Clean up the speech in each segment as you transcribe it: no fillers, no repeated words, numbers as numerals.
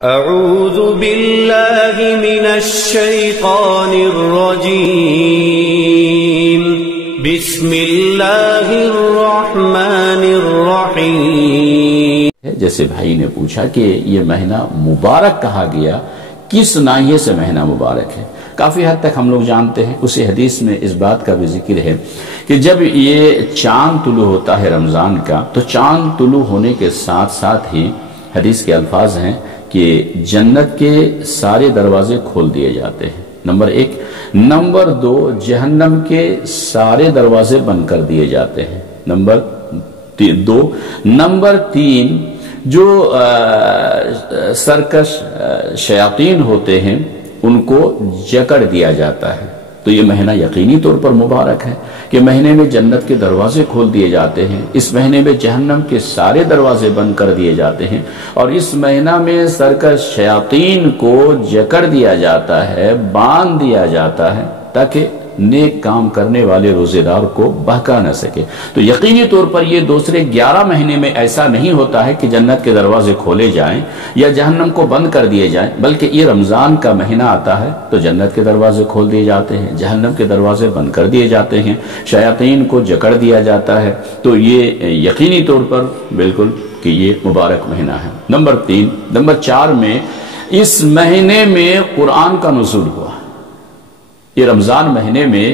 اعوذ باللہ من الشیطان الرجیم بسم اللہ الرحمن الرحیم۔ جیسے بھائی نے پوچھا کہ یہ مہینہ مبارک کہا گیا، کس ناحیے سے مہینہ مبارک ہے؟ کافی حد تک ہم لوگ جانتے ہیں، اسی حدیث میں اس بات کا بھی ذکر ہے کہ جب یہ چاند طلوع ہوتا ہے رمضان کا، تو چاند طلوع ہونے کے ساتھ ساتھ ہی حدیث کے الفاظ ہیں کہ جنت کے سارے دروازے کھول دیے جاتے ہیں، نمبر 1۔ نمبر 2، جہنم کے سارے دروازے بند کر دیے جاتے ہیں، نمبر 2۔ نمبر 3، جو سرکش شیاطین ہوتے ہیں ان کو جکڑ دیا جاتا ہے۔ تو یہ مہینہ یقینی طور پر مبارک ہے کہ مہینے میں جنت کے دروازے کھول دیے جاتے ہیں، اس مہینے میں جہنم کے سارے دروازے بند کر دیے جاتے ہیں، اور اس مہینہ میں سرکش شیاطین کو جکڑ دیا جاتا ہے، باندھ دیا جاتا ہے تاکہ نیک کام کرنے والے روزے دار کو بہکا نہ سکے۔ تو یقینی طور پر یہ دوسرے 11 مہینے میں ایسا نہیں ہوتا ہے کہ جنت کے دروازے کھولے جائیں یا جہنم کو بند کر دیے جائیں، بلکہ یہ رمضان کا مہینہ آتا ہے تو جنت کے دروازے کھول دیے جاتے ہیں، جہنم کے دروازے بند کر دیے جاتے ہیں، شیاطین کو جکڑ دیا جاتا ہے۔ تو یہ یقینی طور پر بالکل کہ یہ مبارک مہینہ ہے۔ نمبر 3۔ نمبر 4 میں اس مہینے میں قرآن کا نزول ہوا۔ یہ رمضان مہینے میں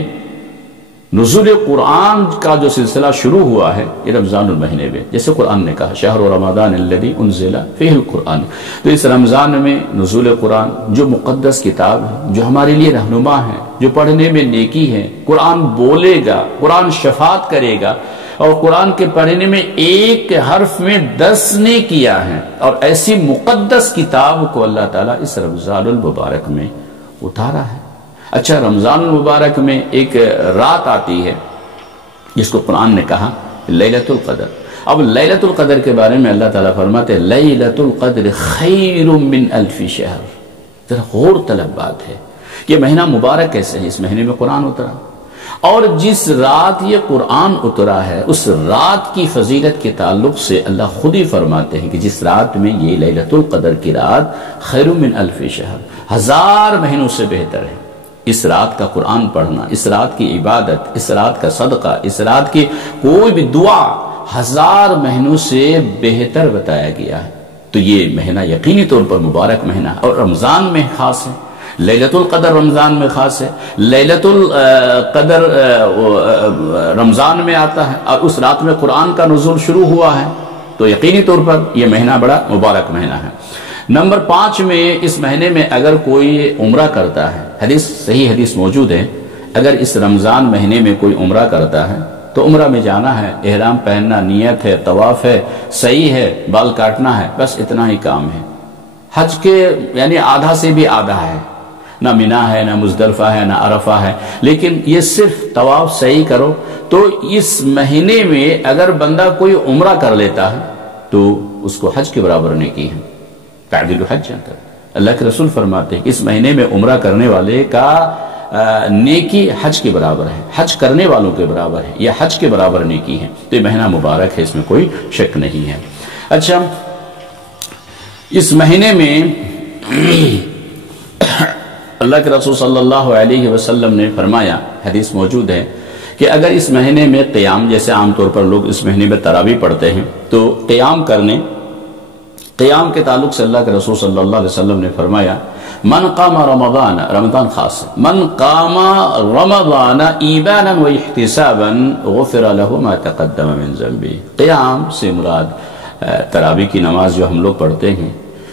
نزول قرآن کا جو سلسلہ شروع ہوا ہے یہ رمضان المہینے میں، جیسے قرآن نے کہا شہر رمضان الذی انزل فیہ القرآن۔ تو اس رمضان میں نزول قرآن جو مقدس کتاب ہے، جو ہمارے لیے رہنما ہے، جو پڑھنے میں نیکی ہے، قرآن بولے گا، قرآن شفاعت کرے گا، اور قرآن کے پڑھنے میں ایک حرف میں 10 نے کیا ہے، اور ایسی مقدس کتاب کو اللہ تعالیٰ اس رمضان المبارک میں اتارا ہے۔ اچھا، رمضان المبارک میں ایک رات آتی ہے جس کو قرآن نے کہا لیلۃ القدر۔ اب لیلۃ القدر کے بارے میں اللہ تعالیٰ فرماتے ہیں لیلۃ القدر خیر من الف شہر۔ ذرا غور طلب بات ہے کہ مہینہ مبارک کیسے ہے؟ اس مہینے میں قرآن اترا، اور جس رات یہ قرآن اترا ہے اس رات کی فضیلت کے تعلق سے اللہ خود ہی فرماتے ہیں کہ جس رات میں یہ لیلۃ القدر کی رات خیر من الف شہر، 1000 مہینوں سے بہتر ہے۔ اس رات کا قرآن پڑھنا، اس رات کی عبادت، اس رات کا صدقہ، اس رات کی کوئی بھی دعا 1000 مہینوں سے بہتر بتایا گیا ہے۔ تو یہ مہینہ یقینی طور پر مبارک مہینہ ہے، اور رمضان میں خاص ہے۔ لیلۃ القدر رمضان میں خاص ہے، لیلۃ القدر رمضان میں آتا ہے، اور اس رات میں قرآن کا نزول شروع ہوا ہے، تو یقینی طور پر یہ مہینہ بڑا مبارک مہینہ ہے۔ نمبر 5 میں اس مہینے میں اگر کوئی عمرہ کرتا ہے، صحیح حدیث موجود ہے، اگر اس رمضان مہینے میں کوئی عمرہ کرتا ہے تو عمرہ میں جانا ہے، احرام پہننا، نیت ہے، طواف ہے، سعی ہے، بال کاٹنا ہے، بس اتنا ہی کام ہے۔ حج کے یعنی آدھا سے بھی آدھا ہے، نہ منا ہے، نہ مزدلفہ ہے، نہ عرفہ ہے، لیکن یہ صرف طواف سعی کرو۔ تو اس مہینے میں اگر بندہ کوئی عمرہ کر لیتا ہے تو اس کو حج کے برابر نیکی ہے، تعدیل حج جاتا ہے۔ اللہ کے رسول فرماتے ہیں کہ اس مہینے میں عمرہ کرنے والے کا نیکی حج کے برابر ہے، حج کرنے والوں کے برابر ہے، یا حج کے برابر نیکی ہے۔ تو یہ مہینہ مبارک ہے، اس میں کوئی شک نہیں ہے۔ اچھا، اس مہینے میں اللہ کے رسول صلی اللہ علیہ وسلم نے فرمایا، حدیث موجود ہے کہ اگر اس مہینے میں قیام، جیسے عام طور پر لوگ اس مہینے میں تراویح پڑھتے ہیں، تو قیام کے تعلق سے اللہ کے رسول صلی اللہ علیہ وسلم نے فرمایا من قام رمضان خاص ہے، من قام رمضان ایمانا و احتسابا غفر له ما تقدم من ذنبه۔ قیام سے مراد تراویح کی نماز جو ہم لوگ پڑھتے ہیں،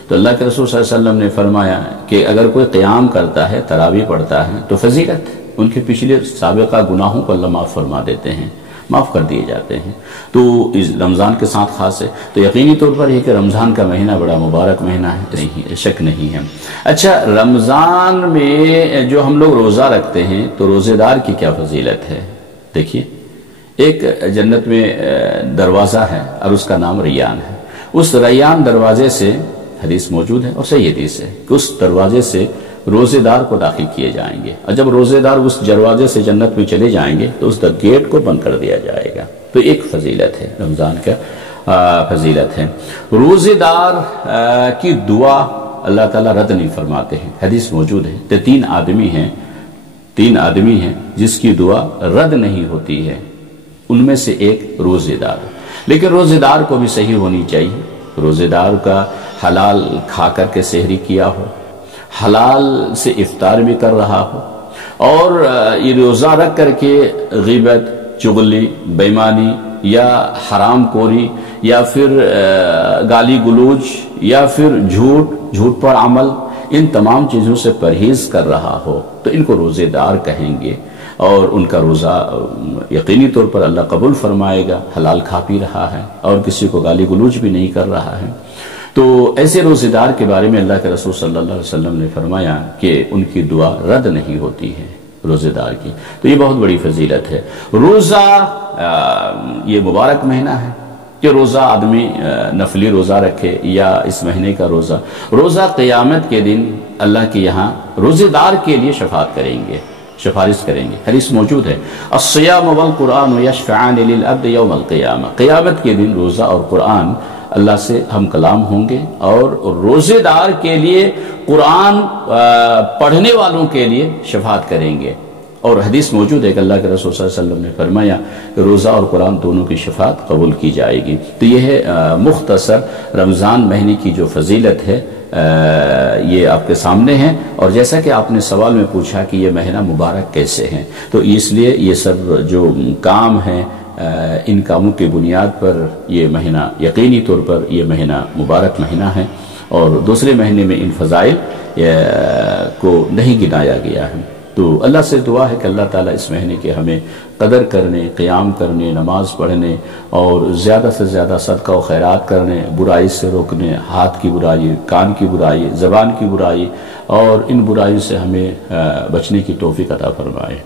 تو اللہ کے رسول صلی اللہ علیہ وسلم نے فرمایا کہ اگر کوئی قیام کرتا ہے، تراویح پڑھتا ہے، تو فضیلت ان کے پچھلے سابقہ گناہوں کو اللہ معاف فرما دیتے ہیں، معاف کر دیے جاتے ہیں۔ تو اس رمضان کے ساتھ خاص ہے، تو یقینی طور پر یہ کہ رمضان کا مہینہ بڑا مبارک مہینہ ہے، شک نہیں ہے۔ اچھا، رمضان میں جو ہم لوگ روزہ رکھتے ہیں تو روزے دار کی کیا فضیلت ہے؟ دیکھیے، ایک جنت میں دروازہ ہے اور اس کا نام ریان ہے۔ اس ریان دروازے سے حدیث موجود ہے، اور صحیح حدیث ہے کہ اس دروازے سے روزے دار کو داخل کیے جائیں گے، اور جب روزے دار اس دروازے سے جنت میں چلے جائیں گے تو اس گیٹ کو بند کر دیا جائے گا۔ تو ایک فضیلت ہے رمضان کا، فضیلت ہے۔ روزے دار کی دعا اللہ تعالیٰ رد نہیں فرماتے ہیں۔ حدیث موجود ہے کہ تین آدمی ہیں جس کی دعا رد نہیں ہوتی ہے، ان میں سے ایک روزے دار، لیکن روزے دار کو بھی صحیح ہونی چاہیے، روزے دار کا حلال کھا کر کے سحری کیا ہو، حلال سے افطار بھی کر رہا ہو، اور یہ روزہ رکھ کر کے غیبت، چغلی، بےایمانی یا حرام کوری یا پھر گالی گلوچ یا پھر جھوٹ پر عمل، ان تمام چیزوں سے پرہیز کر رہا ہو تو ان کو روزے دار کہیں گے، اور ان کا روزہ یقینی طور پر اللہ قبول فرمائے گا، حلال کھا پی رہا ہے اور کسی کو گالی گلوچ بھی نہیں کر رہا ہے۔ تو ایسے روزے دار کے بارے میں اللہ کے رسول صلی اللہ علیہ وسلم نے فرمایا کہ ان کی دعا رد نہیں ہوتی ہے، روزے دار کی۔ تو یہ بہت بڑی فضیلت ہے۔ روزہ یہ مبارک مہینہ ہے کہ روزہ آدمی نفلی روزہ رکھے یا اس مہینے کا روزہ قیامت کے دن اللہ کے یہاں روزے دار کے لیے شفاعت کریں گے، سفارش کریں گے۔ حدیث موجود ہے، الصیام والقرآن یشفعان للعبد یوم القیامہ، قیامت کے دن روزہ اور قرآن اللہ سے ہم کلام ہوں گے، اور روزے دار کے لیے قرآن پڑھنے والوں کے لیے شفاعت کریں گے۔ اور حدیث موجود ہے کہ اللہ کے رسول صلی اللہ علیہ وسلم نے فرمایا کہ روزہ اور قرآن دونوں کی شفاعت قبول کی جائے گی۔ تو یہ ہے مختصر رمضان مہینے کی جو فضیلت ہے، یہ آپ کے سامنے ہے۔ اور جیسا کہ آپ نے سوال میں پوچھا کہ یہ مہینہ مبارک کیسے ہیں، تو اس لیے یہ سب جو کام ہیں، ان کاموں کی بنیاد پر یہ مہینہ یقینی طور پر یہ مہینہ مبارک مہینہ ہے، اور دوسرے مہینے میں ان فضائل کو نہیں گنایا گیا ہے۔ تو اللہ سے دعا ہے کہ اللہ تعالیٰ اس مہینے کے ہمیں قدر کرنے، قیام کرنے، نماز پڑھنے اور زیادہ سے زیادہ صدقہ و خیرات کرنے، برائی سے روکنے، ہاتھ کی برائی، کان کی برائی، زبان کی برائی، اور ان برائیوں سے ہمیں بچنے کی توفیق عطا فرمائے۔